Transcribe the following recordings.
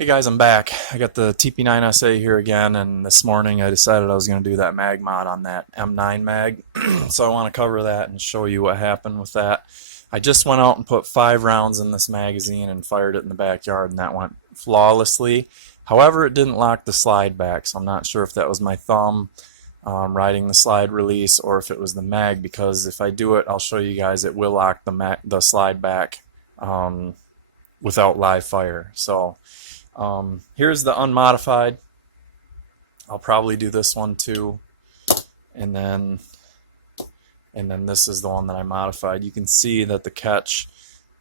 Hey guys, I'm back. I got the TP9 SA here again, and this morning I decided I was going to do that mag mod on that M9 mag. So I want to cover that and show you what happened with that. I just went out and put 5 rounds in this magazine and fired it in the backyard, and that went flawlessly. However, it didn't lock the slide back, so I'm not sure if that was my thumb riding the slide release or if it was the mag, because if I do it, I'll show you guys it will lock the slide back without live fire. So here's the unmodified. I'll probably do this one too, and then this is the one that I modified. You can see that the catch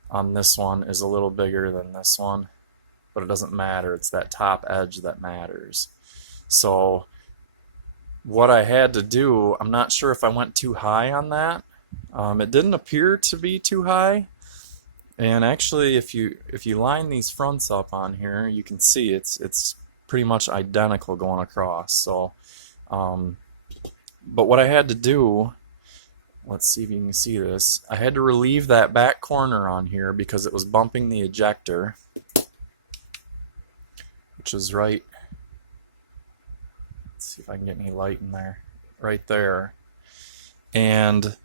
on this one is a little bigger than this one, but it doesn't matter. It's that top edge that matters. So what I had to do, I'm not sure if I went too high on that. It didn't appear to be too high. And actually, if you line these fronts up on here, you can see it's pretty much identical going across. So, but what I had to do, let's see if you can see this. I had to relieve that back corner on here because it was bumping the ejector, which is right. Let's see if I can get any light in there, right there, and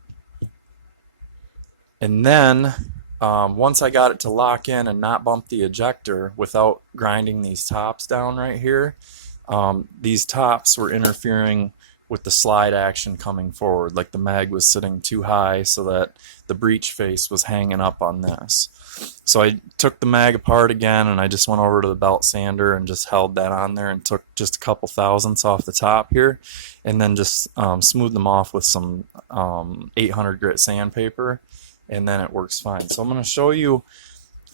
then. Once I got it to lock in and not bump the ejector without grinding these tops down right here, these tops were interfering with the slide action coming forward. Like the mag was sitting too high so that the breech face was hanging up on this. So I took the mag apart again, and I just went over to the belt sander and just held that on there and took just a couple thousandths off the top here, and then just smoothed them off with some 800 grit sandpaper. And then it works fine. So I'm going to show you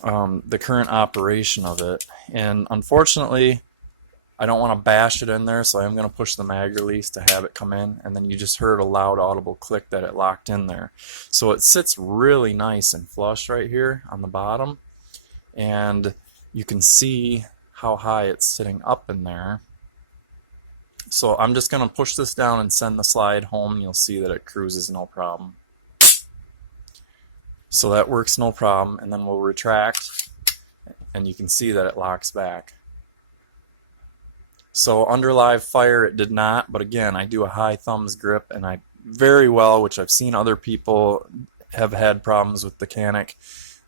the current operation of it. And unfortunately, I don't want to bash it in there, so I'm going to push the mag release to have it come in. And then you just heard a loud audible click that it locked in there. So it sits really nice and flush right here on the bottom. And you can see how high it's sitting up in there. So I'm just going to push this down and send the slide home, and you'll see that it cruises no problem. So that works no problem, and then we'll retract, and you can see that it locks back. So under live fire it did not, but again, I do a high thumbs grip, and I very well, which I've seen other people have had problems with the Canik,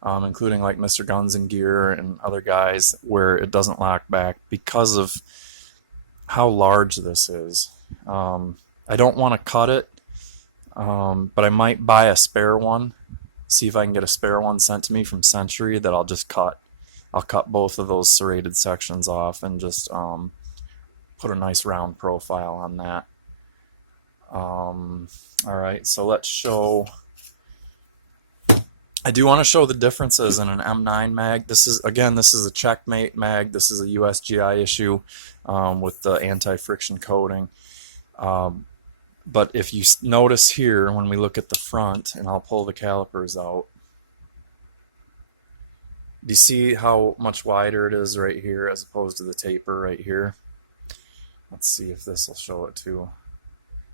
including like Mr. Guns and Gear and other guys, where it doesn't lock back because of how large this is. I don't want to cut it, but I might buy a spare one. See if I can get a spare one sent to me from Century that I'll just cut. I'll cut both of those serrated sections off and just put a nice round profile on that. Alright, so let's show. I do want to show the differences in an M9 mag. This is a Checkmate mag. This is a USGI issue with the anti-friction coating. But if you notice here, when we look at the front, and I'll pull the calipers out, do you see how much wider it is right here as opposed to the taper right here? Let's see if this will show it too.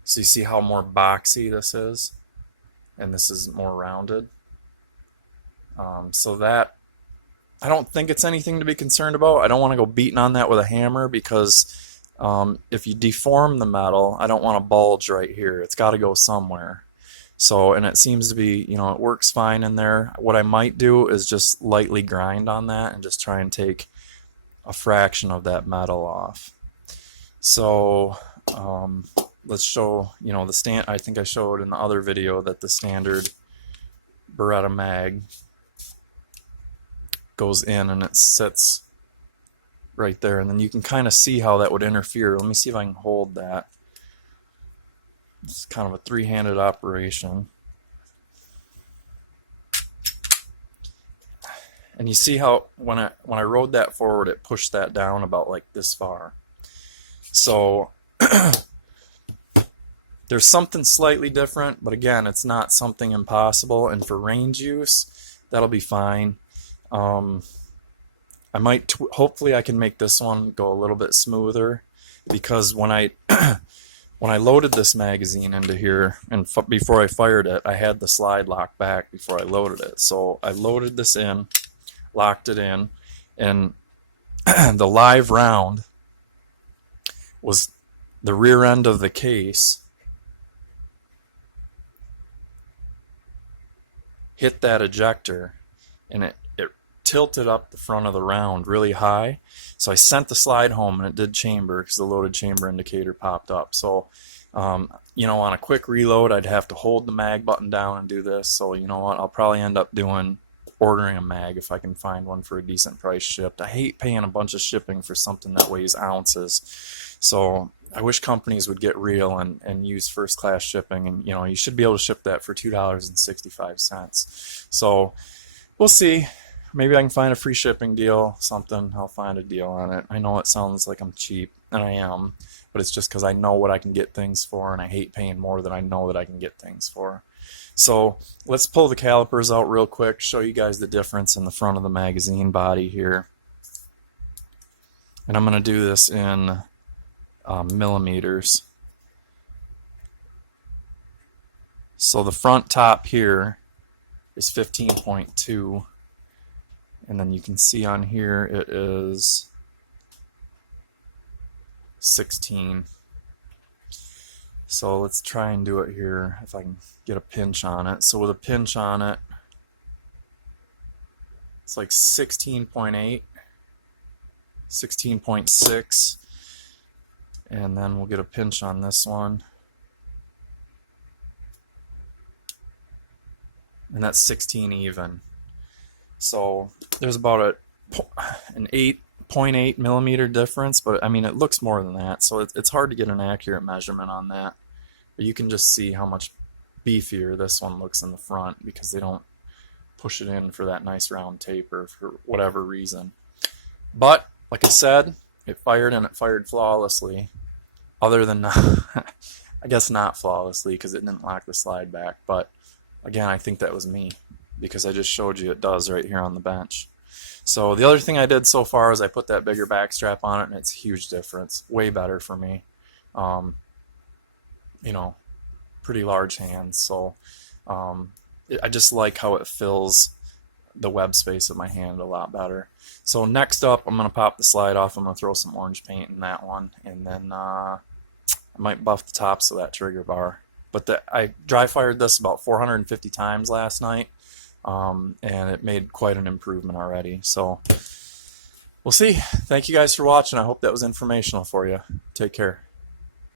So you see how more boxy this is, and this is more rounded. So that, I don't think it's anything to be concerned about. I don't want to go beating on that with a hammer, because if you deform the metal, I don't want a bulge right here. It's got to go somewhere. So, and it seems to be, it works fine in there. What I might do is just lightly grind on that and just try and take a fraction of that metal off. So, let's show, I think I showed in the other video that the standard Beretta mag goes in and it sits right there, and then you can kind of see how that would interfere. Let me see if I can hold that. It's kind of a three-handed operation. And you see how when I rode that forward, it pushed that down about like this far. So there's something slightly different, but again, it's not something impossible, and for range use, that'll be fine. I might, hopefully I can make this one go a little bit smoother, because when I loaded this magazine into here, and before I fired it, I had the slide locked back before I loaded it. So I loaded this in, locked it in, and the live round was the rear end of the case hit that ejector, and it tilted up the front of the round really high. So I sent the slide home, and it did chamber because the loaded chamber indicator popped up. So you know, on a quick reload, I'd have to hold the mag button down and do this. So you know what, I'll probably end up ordering a mag if I can find one for a decent price shipped. I hate paying a bunch of shipping for something that weighs ounces. So I wish companies would get real and use first class shipping, and you know, you should be able to ship that for $2.65. So we'll see. Maybe I can find a free shipping deal, something. I'll find a deal on it. I know it sounds like I'm cheap, and I am, but it's just because I know what I can get things for, and I hate paying more than I know that I can get things for. So let's pull the calipers out real quick, show you guys the difference in the front of the magazine body here. And I'm going to do this in millimeters. So the front top here is 15.2, and then you can see on here it is 16. So let's try and do it here if I can get a pinch on it. So with a pinch on it, it's like 16.8, 16.6, and then we'll get a pinch on this one, and that's 16 even. So there's about an 8.8 millimeter difference, but I mean, it looks more than that, so it's hard to get an accurate measurement on that. But you can just see how much beefier this one looks in the front because they don't push it in for that nice round taper for whatever reason. But like I said, it fired, and it fired flawlessly, other than I guess not flawlessly because it didn't lock the slide back. But again, I think that was me, because I just showed you it does right here on the bench. So the other thing I did so far is I put that bigger back strap on it, and it's a huge difference. Way better for me. You know, pretty large hands. So I just like how it fills the web space of my hand a lot better. So next up, I'm going to pop the slide off. I'm going to throw some orange paint in that one, and then I might buff the tops of that trigger bar. But I dry fired this about 450 times last night. And it made quite an improvement already. So we'll see. Thank you guys for watching. I hope that was informational for you. Take care.